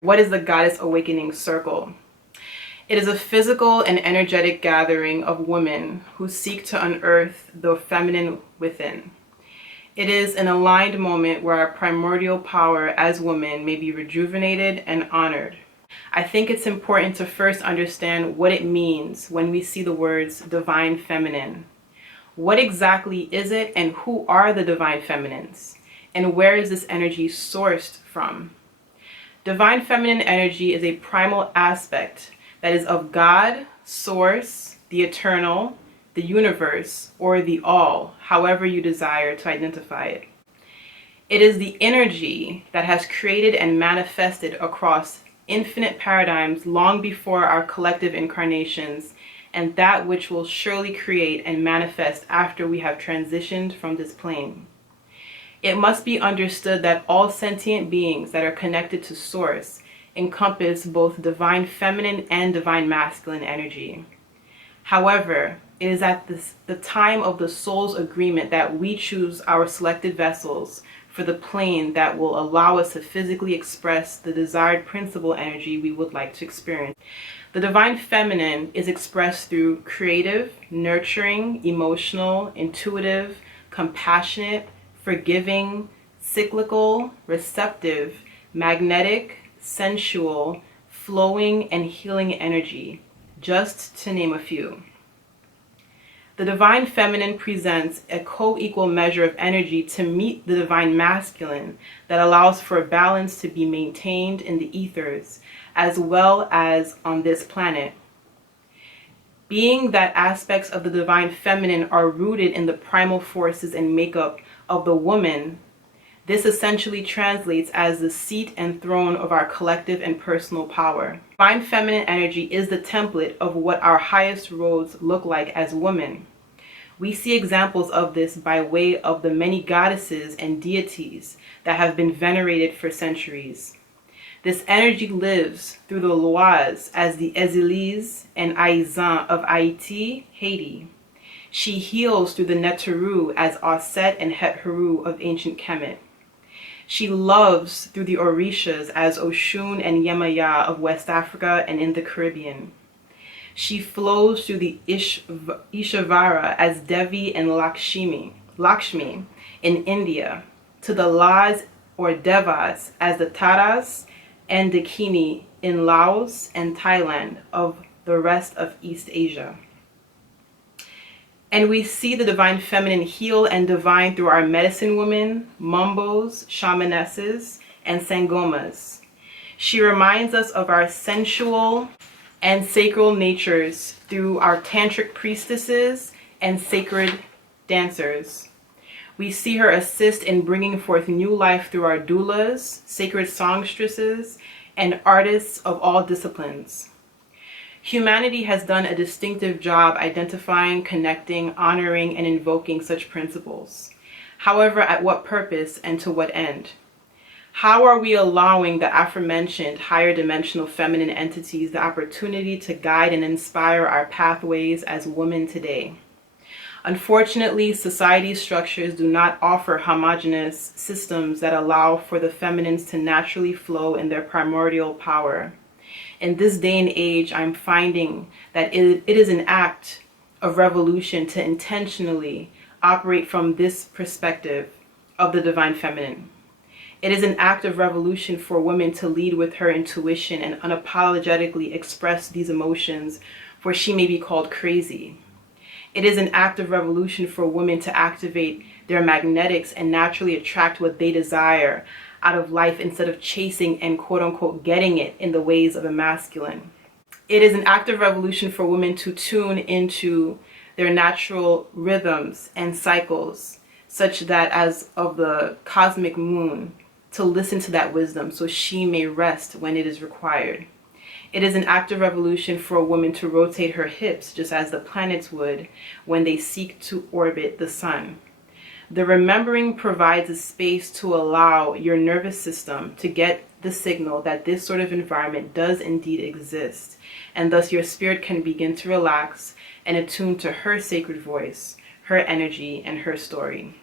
What is the Goddess Awakening Circle? It is a physical and energetic gathering of women who seek to unearth the feminine within. It is an aligned moment where our primordial power as women may be rejuvenated and honored. I think it's important to first understand what it means when we see the words divine feminine. What exactly is it, and who are the divine feminines? And where is this energy sourced from? Divine feminine energy is a primal aspect that is of God, Source, the Eternal, the Universe, or the All, however you desire to identify it. It is the energy that has created and manifested across infinite paradigms long before our collective incarnations, and that which will surely create and manifest after we have transitioned from this plane. It must be understood that all sentient beings that are connected to Source encompass both divine feminine and divine masculine energy. However, it is at the time of the soul's agreement that we choose our selected vessels for the plane that will allow us to physically express the desired principal energy we would like to experience. The divine feminine is expressed through creative, nurturing, emotional, intuitive, compassionate, forgiving, cyclical, receptive, magnetic, sensual, flowing, and healing energy, just to name a few. The divine feminine presents a co-equal measure of energy to meet the divine masculine that allows for balance to be maintained in the ethers as well as on this planet. Being that aspects of the divine feminine are rooted in the primal forces and makeup of the woman, this essentially translates as the seat and throne of our collective and personal power. Divine feminine energy is the template of what our highest roads look like as women. We see examples of this by way of the many goddesses and deities that have been venerated for centuries. This energy lives through the Loas as the Ezilis and Aizan of Haiti, Haiti. She heals through the Neteru as Auset and Het-Heru of ancient Kemet. She loves through the Orishas as Oshun and Yemaya of West Africa and in the Caribbean. She flows through the Ishavara as Devi and Lakshmi in India, to the Las or Devas as the Taras and Dakini in Laos and Thailand of the rest of East Asia. And we see the divine feminine heal and divine through our medicine women, mumbos, shamanesses, and sangomas. She reminds us of our sensual and sacral natures through our tantric priestesses and sacred dancers. We see her assist in bringing forth new life through our doulas, sacred songstresses, and artists of all disciplines. Humanity has done a distinctive job identifying, connecting, honoring, and invoking such principles. However, at what purpose and to what end? How are we allowing the aforementioned higher dimensional feminine entities the opportunity to guide and inspire our pathways as women today? Unfortunately, society's structures do not offer homogeneous systems that allow for the feminines to naturally flow in their primordial power. In this day and age, I'm finding that it is an act of revolution to intentionally operate from this perspective of the divine feminine. It is an act of revolution for women to lead with her intuition and unapologetically express these emotions, for she may be called crazy. It is an act of revolution for women to activate their magnetics and naturally attract what they desire out of life instead of chasing and quote-unquote getting it in the ways of a masculine. It is an act of revolution for women to tune into their natural rhythms and cycles, such that as of the cosmic moon, to listen to that wisdom so she may rest when it is required. It is an act of revolution for a woman to rotate her hips just as the planets would when they seek to orbit the sun. The remembering provides a space to allow your nervous system to get the signal that this sort of environment does indeed exist, and thus your spirit can begin to relax and attune to her sacred voice, her energy, and her story.